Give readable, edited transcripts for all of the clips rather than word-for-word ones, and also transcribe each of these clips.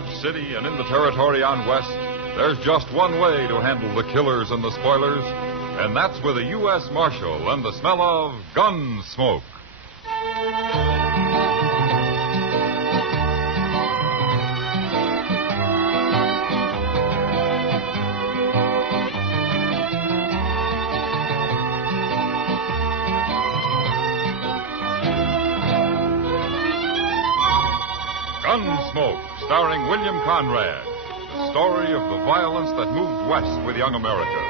Dodge City and in the territory on west, there's just one way to handle the killers and the spoilers, and that's with a U.S. Marshal and the smell of Gunsmoke. Gunsmoke, starring William Conrad. The story of the violence that moved west with young America.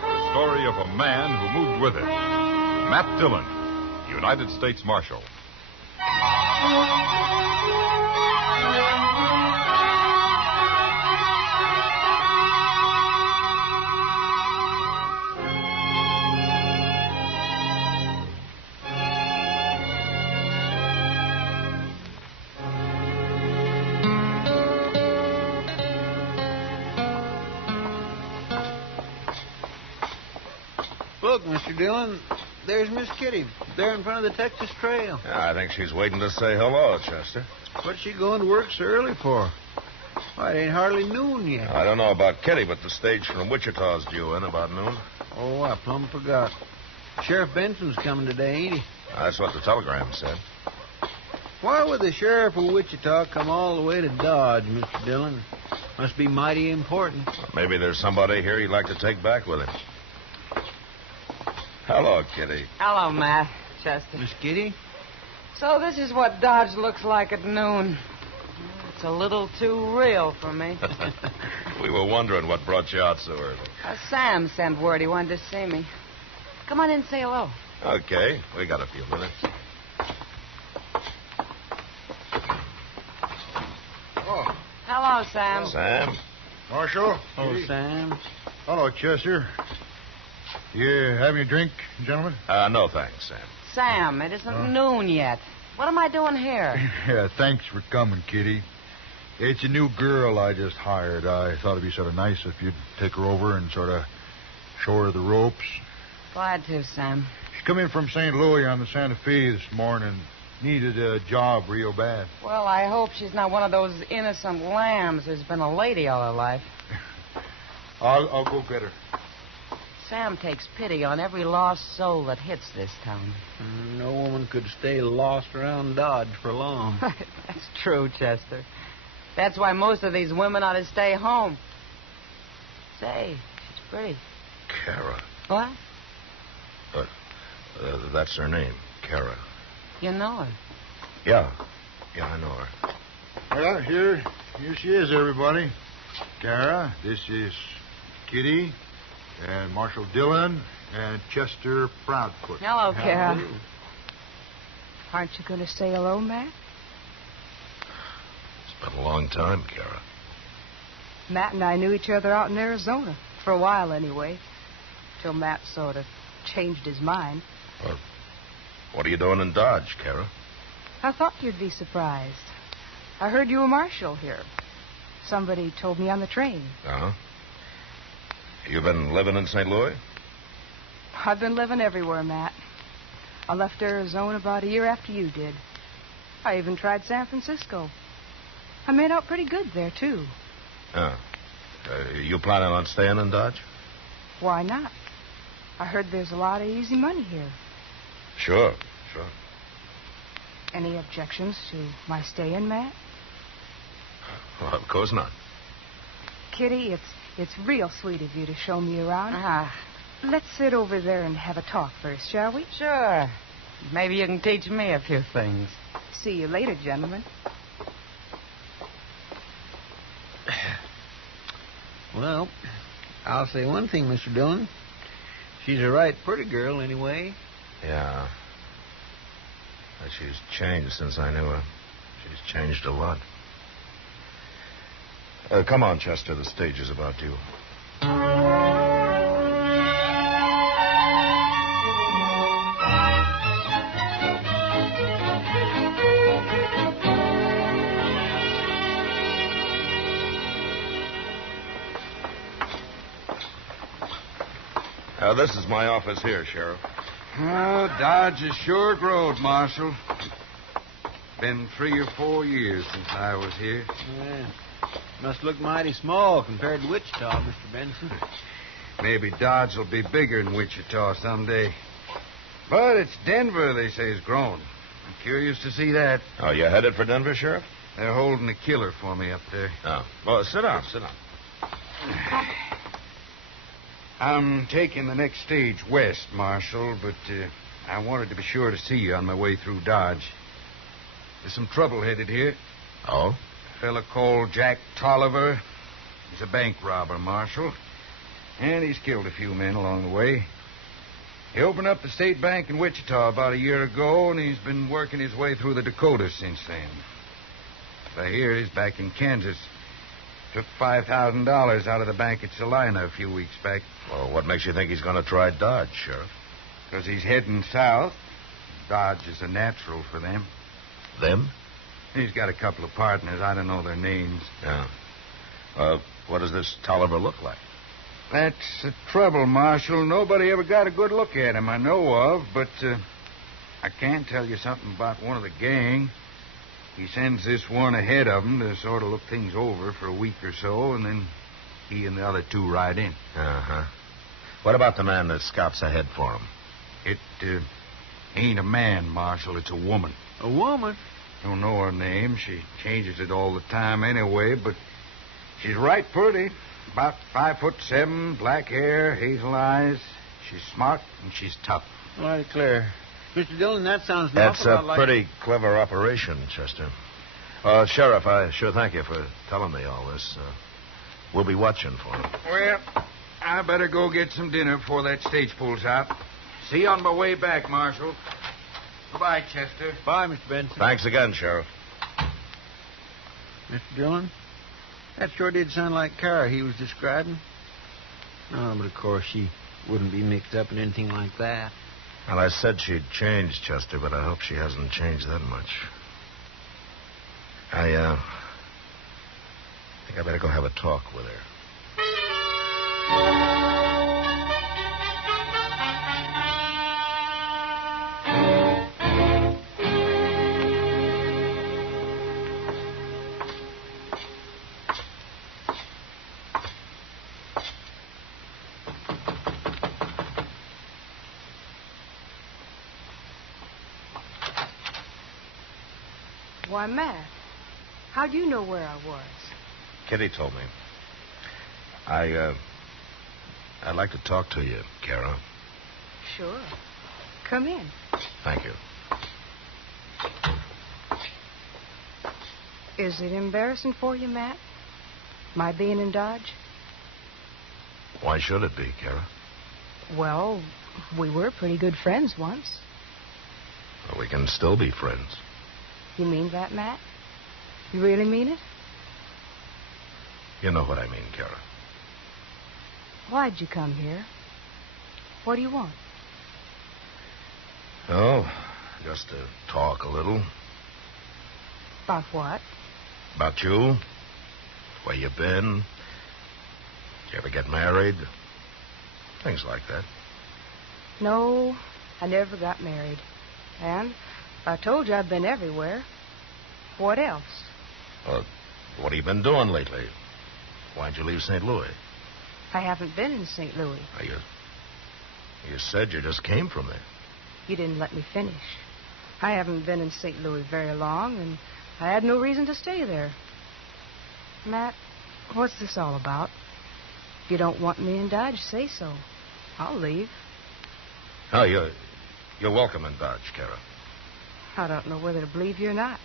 The story of a man who moved with it. Matt Dillon, United States Marshal. Look, Mr. Dillon, there's Miss Kitty, there in front of the Texas Trail. Yeah, I think she's waiting to say hello, Chester. What's she going to work so early for? Why, it ain't hardly noon yet. I don't know about Kitty, but the stage from Wichita's due in about noon. Oh, I plumb forgot. Sheriff Benson's coming today, ain't he? That's what the telegram said. Why would the sheriff of Wichita come all the way to Dodge, Mr. Dillon? Must be mighty important. Maybe there's somebody here he'd like to take back with him. Hello, Kitty. Hello, Matt. Chester. Miss Kitty? So this is what Dodge looks like at noon. It's a little too real for me. We were wondering what brought you out so early. Sam sent word he wanted to see me. Come on in and say hello. Okay, we got a few minutes. Oh, Hello, Sam. Sam? Marshal. Oh, Sam. Hello, Chester. You having a drink, gentlemen? No, thanks, Sam. Sam, it isn't noon yet. What am I doing here? Yeah, thanks for coming, Kitty. It's a new girl I just hired. I thought it'd be sort of nice if you'd take her over and sort of show her the ropes. Glad to, Sam. She come in from St. Louis on the Santa Fe this morning. Needed a job real bad. Well, I hope she's not one of those innocent lambs who's been a lady all her life. I'll go get her. Sam takes pity on every lost soul that hits this town. No woman could stay lost around Dodge for long. That's true, Chester. That's why most of these women ought to stay home. Say, she's pretty. Cara. What? That's her name, Cara. You know her? Yeah, I know her. Well, here she is, everybody. Cara, this is Kitty, and Marshal Dillon, and Chester Proudfoot. Hello, Cara. Howdy. Aren't you going to say hello, Matt? It's been a long time, Cara. Matt and I knew each other out in Arizona, for a while anyway, till Matt sort of changed his mind. Well, what are you doing in Dodge, Cara? I thought you'd be surprised. I heard you were marshal here. Somebody told me on the train. Uh-huh. You been living in St. Louis? I've been living everywhere, Matt. I left Arizona about a year after you did. I even tried San Francisco. I made out pretty good there, too. Oh. You planning on staying in Dodge? Why not? I heard there's a lot of easy money here. Sure. Any objections to my staying, Matt? Well, of course not. Kitty, it's real sweet of you to show me around. Let's sit over there and have a talk first, shall we? Sure. Maybe you can teach me a few things. See you later, gentlemen. Well, I'll say one thing, Mr. Dillon. She's a right pretty girl, anyway. Yeah. But she's changed since I knew her. She's changed a lot. Come on, Chester. The stage is about you. This is my office here, Sheriff. Oh, Dodge has sure growed, Marshal. Been 3 or 4 years since I was here. Yeah. Must look mighty small compared to Wichita, Mr. Benson. Maybe Dodge will be bigger than Wichita someday. But it's Denver, they say, is growing. I'm curious to see that. Oh, you headed for Denver, Sheriff? They're holding a killer for me up there. Oh. Well, sit down. I'm taking the next stage west, Marshal, but I wanted to be sure to see you on my way through Dodge. There's some trouble headed here. Oh? A fella called Jack Tolliver. He's a bank robber, Marshal. And he's killed a few men along the way. He opened up the state bank in Wichita about a year ago, and he's been working his way through the Dakotas since then. I hear he's back in Kansas. Took $5,000 out of the bank at Salina a few weeks back. Well, what makes you think he's going to try Dodge, Sheriff? Because he's heading south. Dodge is a natural for them. Them? He's got a couple of partners. I don't know their names. Yeah. What does this Tolliver look like? That's the trouble, Marshal. Nobody ever got a good look at him I know of, but I can tell you something about one of the gang. He sends this one ahead of him to sort of look things over for a week or so, and then he and the other two ride in. Uh-huh. What about the man that scouts ahead for him? It ain't a man, Marshal. It's a woman. A woman? Don't know her name. She changes it all the time anyway, but she's right pretty. About 5'7", black hair, hazel eyes. She's smart and she's tough. Well, I declare. Mr. Dillon, that sounds an That's awful lot a like... pretty clever operation, Chester. Sheriff, I sure thank you for telling me all this. We'll be watching for him. Well, I better go get some dinner before that stage pulls out. See you on my way back, Marshal. Goodbye, Chester. Bye, Mr. Benson. Thanks again, Sheriff. Mr. Dillon, that sure did sound like Cara he was describing. Oh, but of course she wouldn't be mixed up in anything like that. Well, I said she'd changed, Chester, but I hope she hasn't changed that much. I think I better go have a talk with her. Why, Matt, how'd you know where I was? Kitty told me. I'd like to talk to you, Cara. Sure. Come in. Thank you. Is it embarrassing for you, Matt? My being in Dodge? Why should it be, Cara? Well, we were pretty good friends once. Well, we can still be friends. You mean that, Matt? You really mean it? You know what I mean, Cara. Why'd you come here? What do you want? Oh, just to talk a little. About what? About you. Where you been. Did you ever get married? Things like that. No, I never got married. And I told you I've been everywhere. What else? Well, what have you been doing lately? Why'd you leave St. Louis? I haven't been in St. Louis. You said you just came from there. You didn't let me finish. I haven't been in St. Louis very long, and I had no reason to stay there. Matt, what's this all about? If you don't want me in Dodge, say so. I'll leave. Oh, you're welcome in Dodge, Cara. I don't know whether to believe you or not.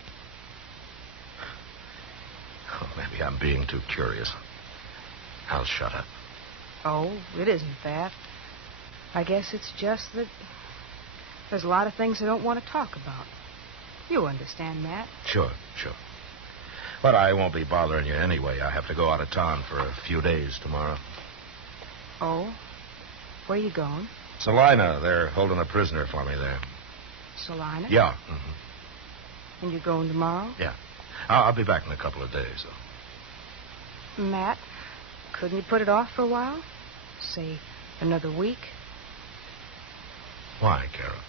Oh, maybe I'm being too curious. I'll shut up. Oh, it isn't that. I guess it's just that there's a lot of things I don't want to talk about. You understand, Matt. Sure. But I won't be bothering you anyway. I have to go out of town for a few days tomorrow. Oh? Where you going? Salina. They're holding a prisoner for me there. Salina? Yeah. Mm-hmm. And you're going tomorrow? Yeah. I'll be back in a couple of days, though. Matt, couldn't you put it off for a while? Say, another week? Why, Cara?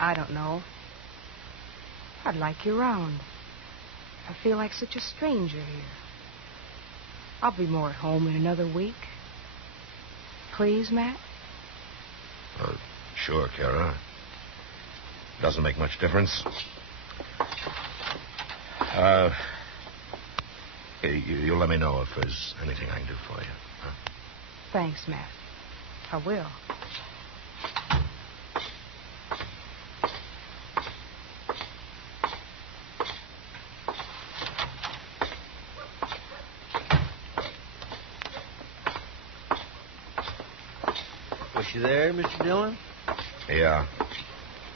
I don't know. I'd like you around. I feel like such a stranger here. I'll be more at home in another week. Please, Matt? Sure, Cara. Doesn't make much difference. You'll let me know if there's anything I can do for you. Huh? Thanks, Matt. I will. Was she there, Mr. Dillon? Yeah.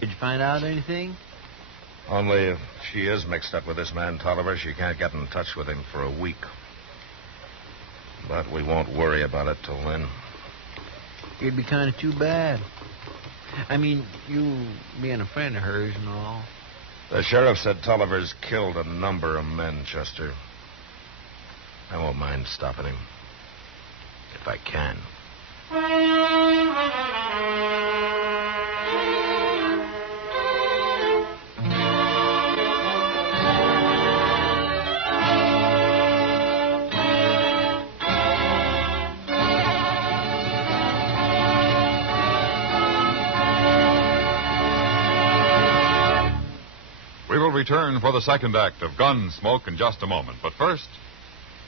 Did you find out anything? Only if she is mixed up with this man, Tolliver, she can't get in touch with him for a week. But we won't worry about it till then. It'd be kind of too bad. I mean, you being a friend of hers and all. The sheriff said Tolliver's killed a number of men, Chester. I won't mind stopping him. If I can. We will return for the second act of Gunsmoke in just a moment. But first,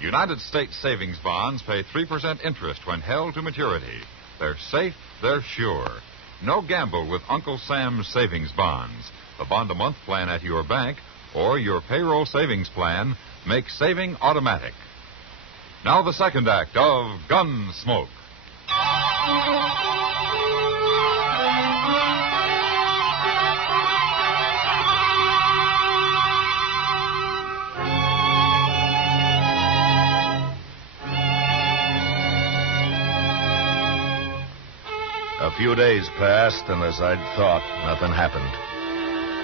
United States savings bonds pay 3% interest when held to maturity. They're safe, they're sure. No gamble with Uncle Sam's savings bonds. The bond-a-month plan at your bank or your payroll savings plan makes saving automatic. Now the second act of Gunsmoke. A few days passed, and as I'd thought, nothing happened.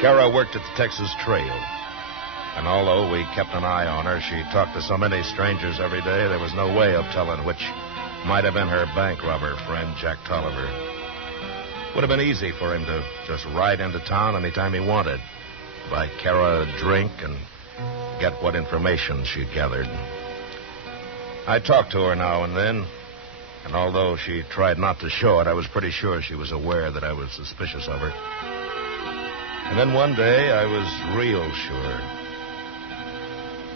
Cara worked at the Texas Trail. And although we kept an eye on her, she talked to so many strangers every day, there was no way of telling which might have been her bank robber friend, Jack Tolliver. Would have been easy for him to just ride into town anytime he wanted, buy Cara a drink, and get what information she'd gathered. I talked to her now and then, and although she tried not to show it, I was pretty sure she was aware that I was suspicious of her. And then one day, I was real sure.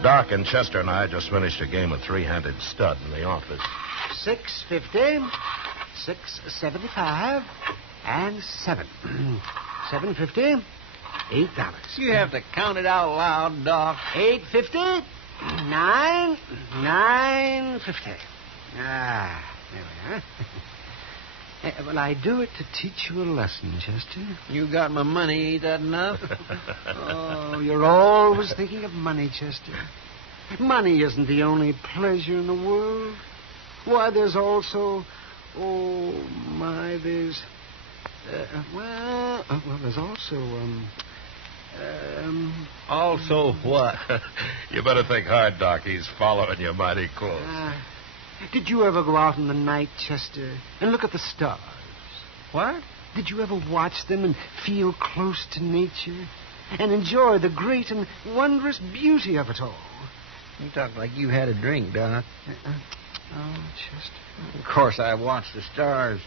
Doc and Chester and I just finished a game of three-handed stud in the office. $6.50, $6.75, and $7. $7.50, $8. You have to count it out loud, Doc. $8.50, $9.50. Ah, there we are. Well, I do it to teach you a lesson, Chester. You got my money, ain't that enough? Oh, you're always thinking of money, Chester. Money isn't the only pleasure in the world. Why, there's also... Oh, my, there's... there's also, Also what? You better think hard, Doc. He's following you mighty close. Did you ever go out in the night, Chester, and look at the stars? What? Did you ever watch them and feel close to nature and enjoy the great and wondrous beauty of it all? You talk like you had a drink, Doc. Oh, Chester. Of course, I watched the stars.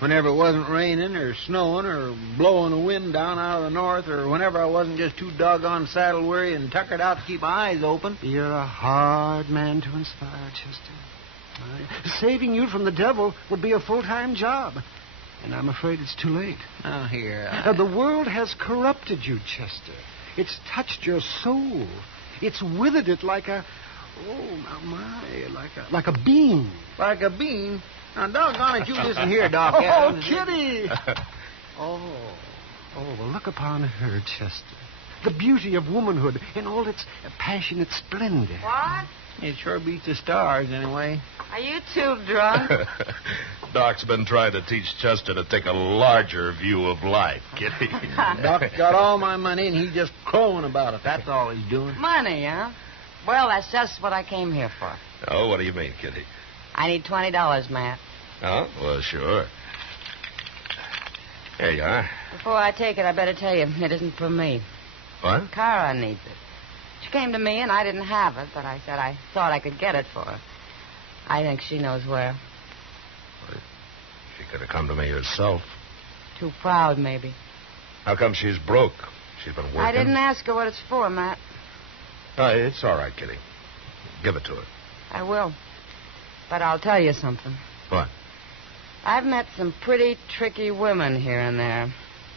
Whenever it wasn't raining or snowing or blowing a wind down out of the north, or whenever I wasn't just too doggone saddle-weary and tuckered out to keep my eyes open. You're a hard man to inspire, Chester. Saving you from the devil would be a full-time job. And I'm afraid it's too late. Oh, here. The world has corrupted you, Chester. It's touched your soul. It's withered it like a... Oh, my, like a bean. Like a bean? Now, doggone it, you listen here, Doc. Oh, Kitty! Oh, well, look upon her, Chester. The beauty of womanhood in all its passionate splendor. What? It sure beats the stars, anyway. Are you too drunk? Doc's been trying to teach Chester to take a larger view of life, Kitty. Doc got all my money, and he's just crowing about it. That's all he's doing. Money, huh? Well, that's just what I came here for. Oh, what do you mean, Kitty? I need $20, Matt. Oh, well, sure. Here you are. Before I take it, I better tell you, it isn't for me. What? Cara needs it. She came to me, and I didn't have it, but I said I thought I could get it for her. I think she knows where. She could have come to me herself. Too proud, maybe. How come she's broke? She's been working. I didn't ask her what it's for, Matt. Oh, it's all right, Kitty. Give it to her. I will. But I'll tell you something. What? I've met some pretty tricky women here and there.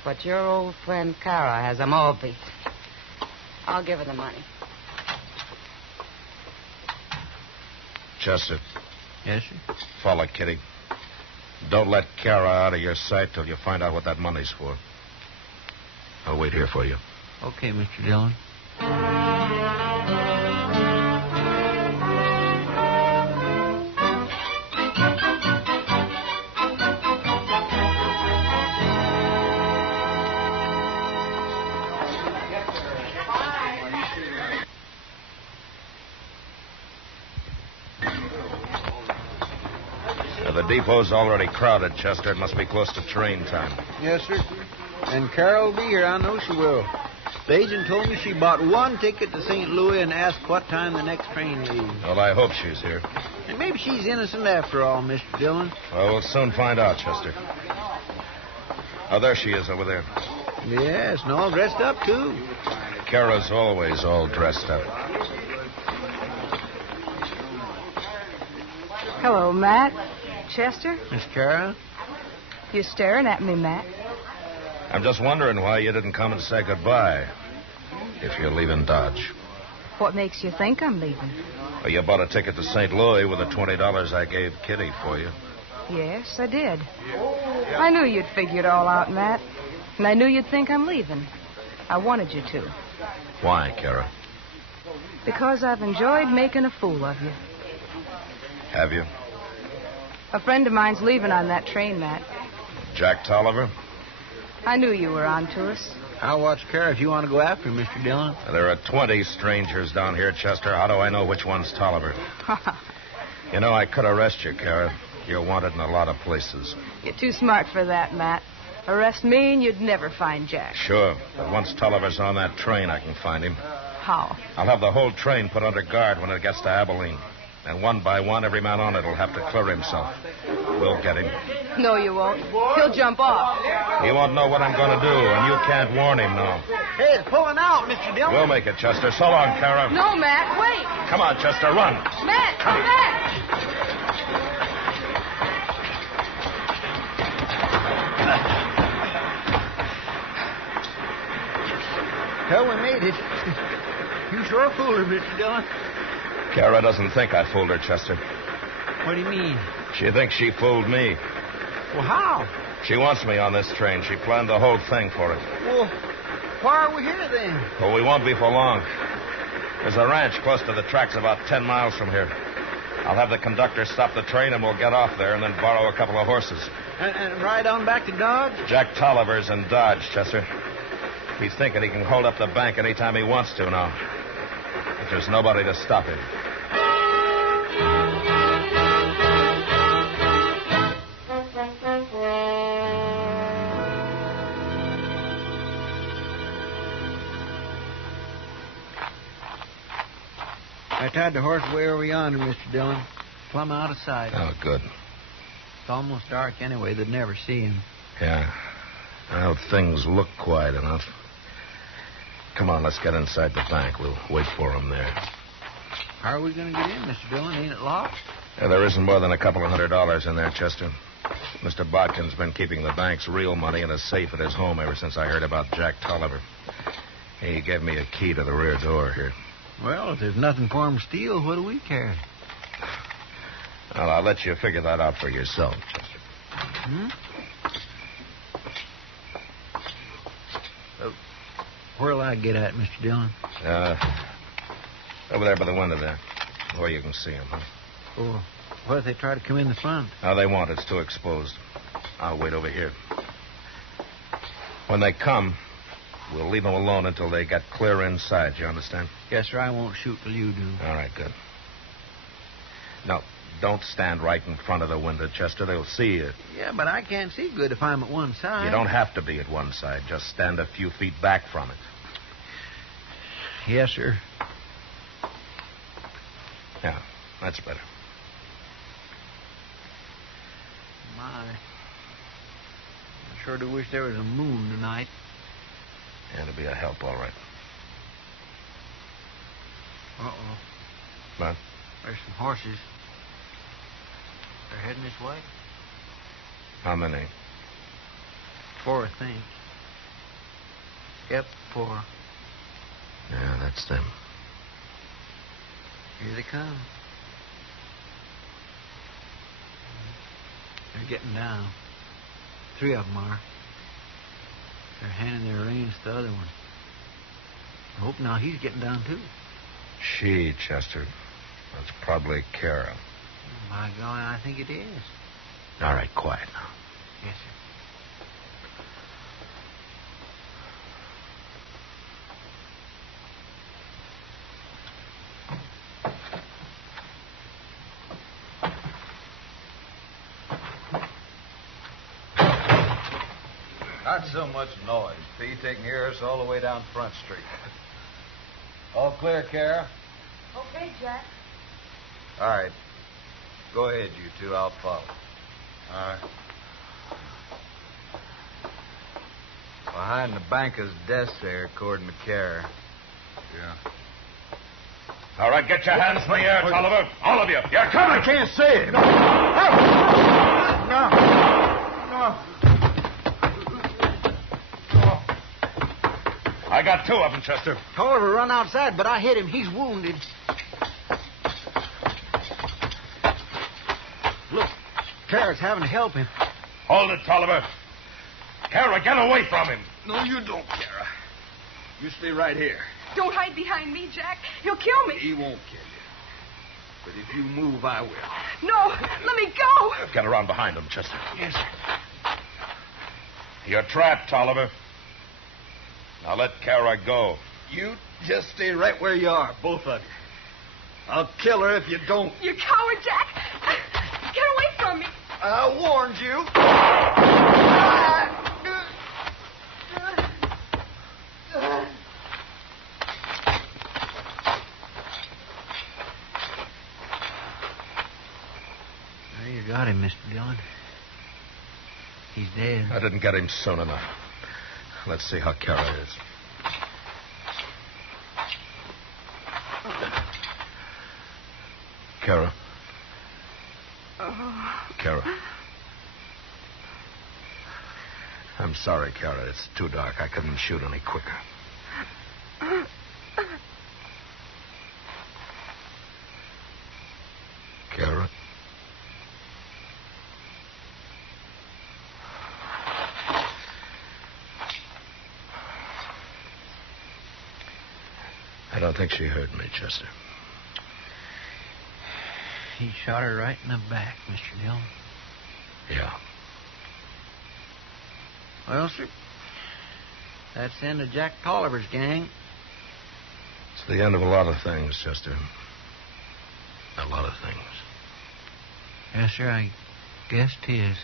But your old friend Cara has them all beat. I'll give her the money. Chester. Yes, sir? Follow Kitty. Don't let Cara out of your sight till you find out what that money's for. I'll wait here for you. Okay, Mr. Dillon. The depot's already crowded, Chester. It must be close to train time. Yes, sir. And Cara will be here. I know she will. The agent told me she bought one ticket to St. Louis and asked what time the next train leaves. Well, I hope she's here. And maybe she's innocent after all, Mr. Dillon. Well, we'll soon find out, Chester. Oh, there she is over there. Yes, and all dressed up, too. Cara's always all dressed up. Hello, Matt. Chester? Miss Cara? You staring at me, Matt? I'm just wondering why you didn't come and say goodbye if you're leaving Dodge. What makes you think I'm leaving? Well, you bought a ticket to St. Louis with the $20 I gave Kitty for you. Yes, I did. I knew you'd figure it all out, Matt. And I knew you'd think I'm leaving. I wanted you to. Why, Cara? Because I've enjoyed making a fool of you. Have you? A friend of mine's leaving on that train, Matt. Jack Tolliver? I knew you were on to us. I'll watch Cara if you want to go after him, Mr. Dillon. There are 20 strangers down here, Chester. How do I know which one's Tolliver? You know, I could arrest you, Cara. You're wanted in a lot of places. You're too smart for that, Matt. Arrest me and you'd never find Jack. Sure. But once Tolliver's on that train, I can find him. How? I'll have the whole train put under guard when it gets to Abilene. And one by one, every man on it will have to clear himself. We'll get him. No, you won't. He'll jump off. He won't know what I'm going to do, and you can't warn him now. Hey, it's pulling out, Mr. Dillon. We'll make it, Chester. So long, Cara. No, Matt, wait. Come on, Chester, run. Matt, come back. Well, we made it. You sure fooled her, Mr. Dillon. Cara doesn't think I fooled her, Chester. What do you mean? She thinks she fooled me. Well, how? She wants me on this train. She planned the whole thing for it. Well, why are we here then? Well, we won't be for long. There's a ranch close to the tracks about 10 miles from here. I'll have the conductor stop the train and we'll get off there and then borrow a couple of horses. And ride on back to Dodge? Jack Tolliver's in Dodge, Chester. He's thinking he can hold up the bank anytime he wants to now. But there's nobody to stop him. I tied the horse way over yonder, Mr. Dillon. Plumb out of sight. Oh, good. It's almost dark anyway. They'd never see him. Yeah. Well, things look quiet enough. Come on, let's get inside the bank. We'll wait for him there. How are we going to get in, Mr. Dillon? Ain't it locked? Yeah, there isn't more than a couple of $100 in there, Chester. Mr. Bodkin's been keeping the bank's real money in a safe at his home ever since I heard about Jack Tolliver. He gave me a key to the rear door here. Well, if there's nothing for him to steal, what do we care? Well, I'll let you figure that out for yourself, Chester. Hmm? Where'll I get at, Mr. Dillon? Over there by the window there. Where you can see him, huh? Oh, what if they try to come in the front? No, they won't. It's too exposed. I'll wait over here. When they come, we'll leave them alone until they get clear inside. You understand? Yes, sir. I won't shoot till you do. All right, good. No, don't stand right in front of the window, Chester. They'll see you. Yeah, but I can't see good if I'm at one side. You don't have to be at one side. Just stand a few feet back from it. Yes, sir. Yeah, that's better. I sure do wish there was a moon tonight. Yeah, it'll be a help, all right. Uh-oh. What? There's some horses. They're heading this way. How many? 4, I think. Yep, 4. Yeah, that's them. Here they come. They're getting down. 3 of them are. They're handing their reins to the other one. I hope now he's getting down, too. She, Chester. That's probably Cara. By God, I think it is. All right, quiet now. Yes, sir. Not so much noise. Pete taking care of us all the way down Front Street. All clear, Cara? Okay, Jack. All right. Go ahead, you two. I'll follow. All right. Behind the banker's desk there, according to Cara. Yeah. All right, get your hands in the air, Tolliver. All of you. You're coming. I can't see it. No. I got 2 of them, Chester. Tolliver run outside, but I hit him. He's wounded. Look, Cara's having to help him. Hold it, Tolliver. Cara, get away from him. No, you don't, Cara. You stay right here. Don't hide behind me, Jack. He'll kill me. He won't kill you. But if you move, I will. No, let me go. Get around behind him, Chester. Yes, sir. You're trapped, Tolliver. Now let Cara go. You just stay right where you are, both of you. I'll kill her if you don't. You coward, Jack. Get away from me. I warned you. There you got him, Mr. Dillon. He's dead. I didn't get him soon enough. Let's see how Cara is. Cara. Cara. I'm sorry, Cara. It's too dark. I couldn't shoot any quicker. Cara. I don't think she heard me, Chester. He shot her right in the back, Mr. Dillon. Yeah. Well, sir, that's the end of Jack Tolliver's gang. It's the end of a lot of things, Chester. A lot of things. Yes, sir, I guess 'tis.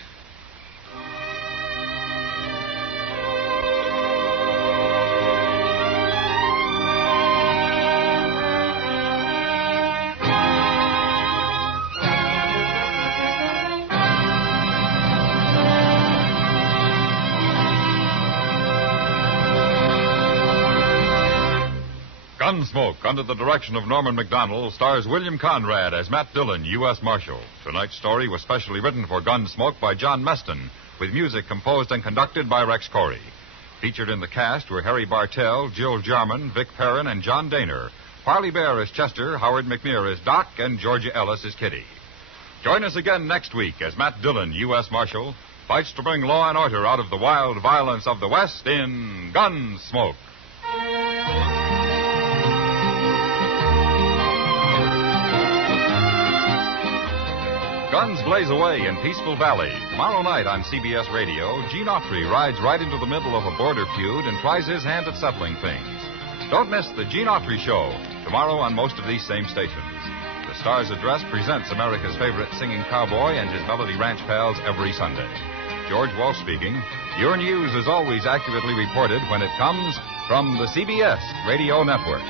Gunsmoke, under the direction of Norman MacDonnell, stars William Conrad as Matt Dillon, U.S. Marshal. Tonight's story was specially written for Gunsmoke by John Meston, with music composed and conducted by Rex Corey. Featured in the cast were Harry Bartell, Jill Jarman, Vic Perrin, and John Daner. Parley Baer as Chester, Howard McNear as Doc, and Georgia Ellis as Kitty. Join us again next week as Matt Dillon, U.S. Marshal, fights to bring law and order out of the wild violence of the West in Gunsmoke. Guns blaze away in Peaceful Valley. Tomorrow night on CBS Radio, Gene Autry rides right into the middle of a border feud and tries his hand at settling things. Don't miss the Gene Autry Show, tomorrow on most of these same stations. The Star's Address presents America's favorite singing cowboy and his Melody Ranch pals every Sunday. George Walsh speaking. Your news is always accurately reported when it comes from the CBS Radio Network.